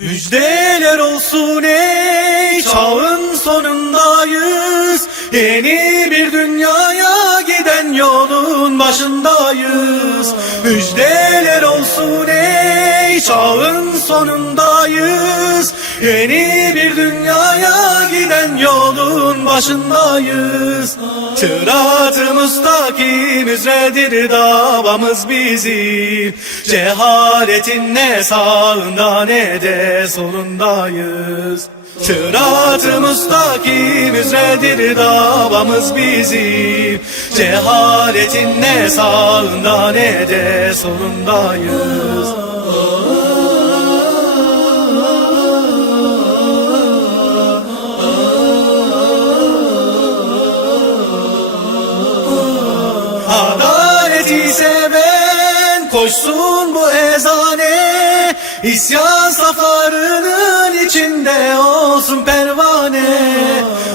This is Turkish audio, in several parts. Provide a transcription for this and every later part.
Müjdeler olsun ey çağın sonundayız. Yeni bir dünyaya giden yolun başındayız. Müjdeler olsun ey çağın sonundayız. Yeni bir dünyaya giden yolun başındayız. Sırat-ı müstakim üzredir davamız bizim Cehaletin ne sağında ne de solundayız. Sırat-ı müstakim üzredir davamız bizim Cehaletin ne sağında ne de solundayız Adaleti seven koşsun bu ezane. İsyan safarının içinde olsun pervane.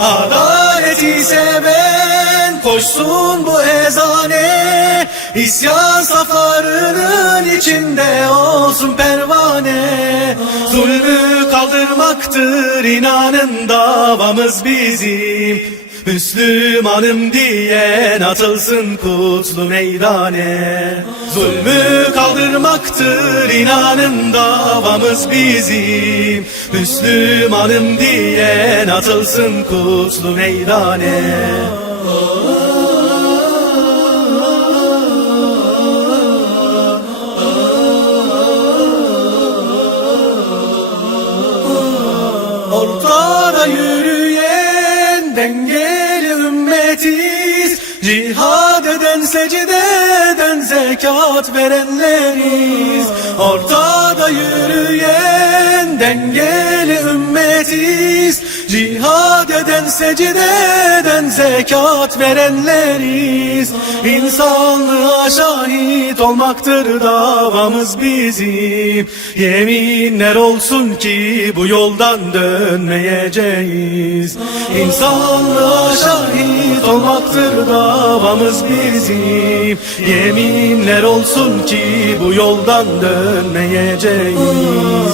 Adaleti seven koşsun bu ezane. İsyan safarının içinde olsun pervane. Zulmü kaldırmaktır inanın davamız bizim Müslümanım diyen atılsın kutlu meydane. Zulmü kaldırmaktır inanın davamız bizim. Müslümanım diyen atılsın kutlu meydane. Ortada yürüyen dengeli ümmetiz Cihad eden secde eden zekat verenleriz. Ortada yürüyen dengeli ümmetiz Cihad eden secde eden zekat verenleriz. İnsanlığa şahit olmaktır davamız bizim. Yeminler olsun ki bu yoldan dönmeyeceğiz. İnsanlığa şahit olmaktır davamız bizim. Yeminler olsun ki bu yoldan dönmeyeceğiz